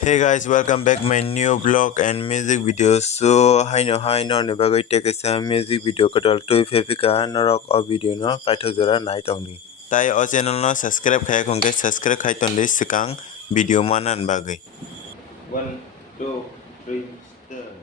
Hey guys, welcome back my new vlog and music video. So hi no never take a music video kadal to fefika norok o video no paithojora Naithok ni. Tai o channel no subscribe khai khongke subscribe khai tonli sikang video manan bagai. 1 2 3 start.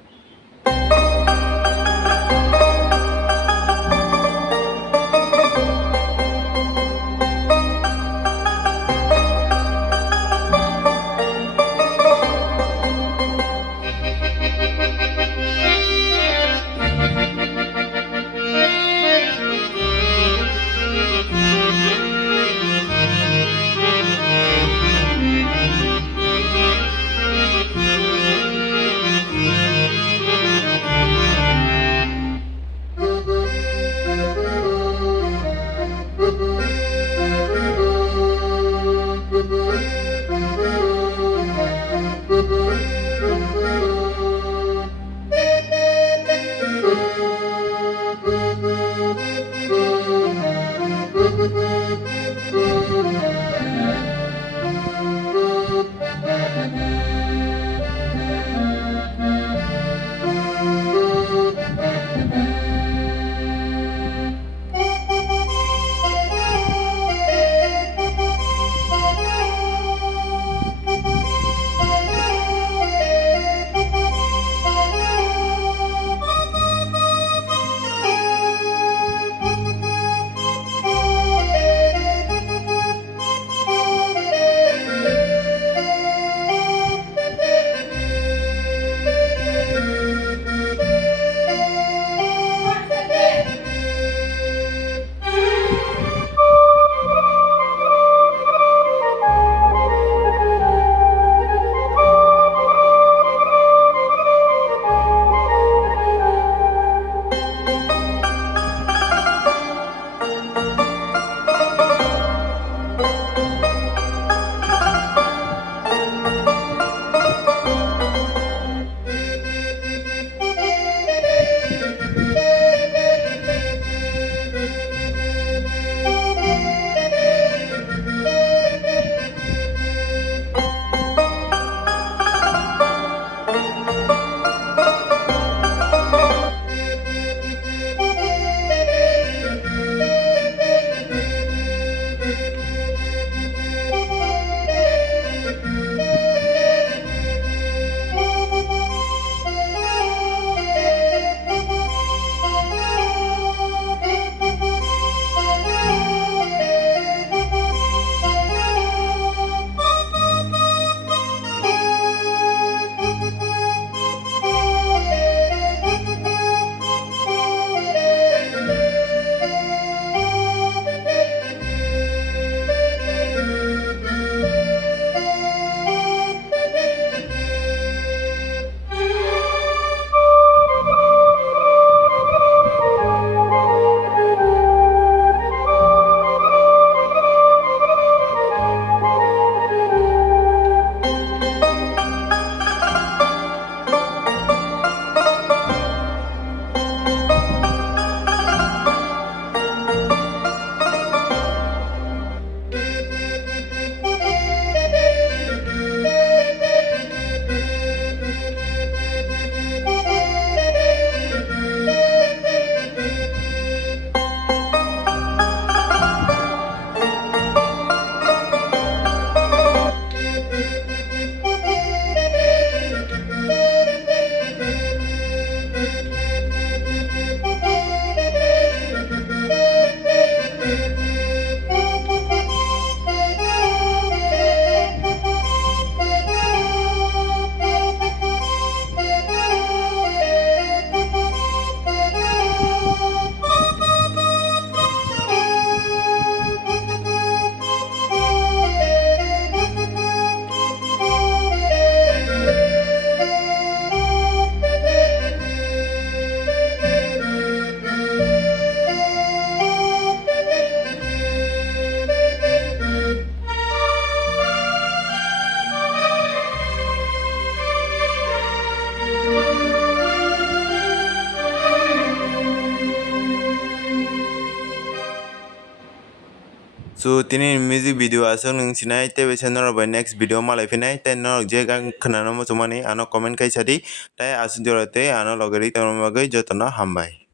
So tini music video asok nung sinai te besa norok by next video malai finai te norok je gang khana no mo chumani ano comment kai sadi tai asuk jora te ano logari tamo bagai jotono hambai.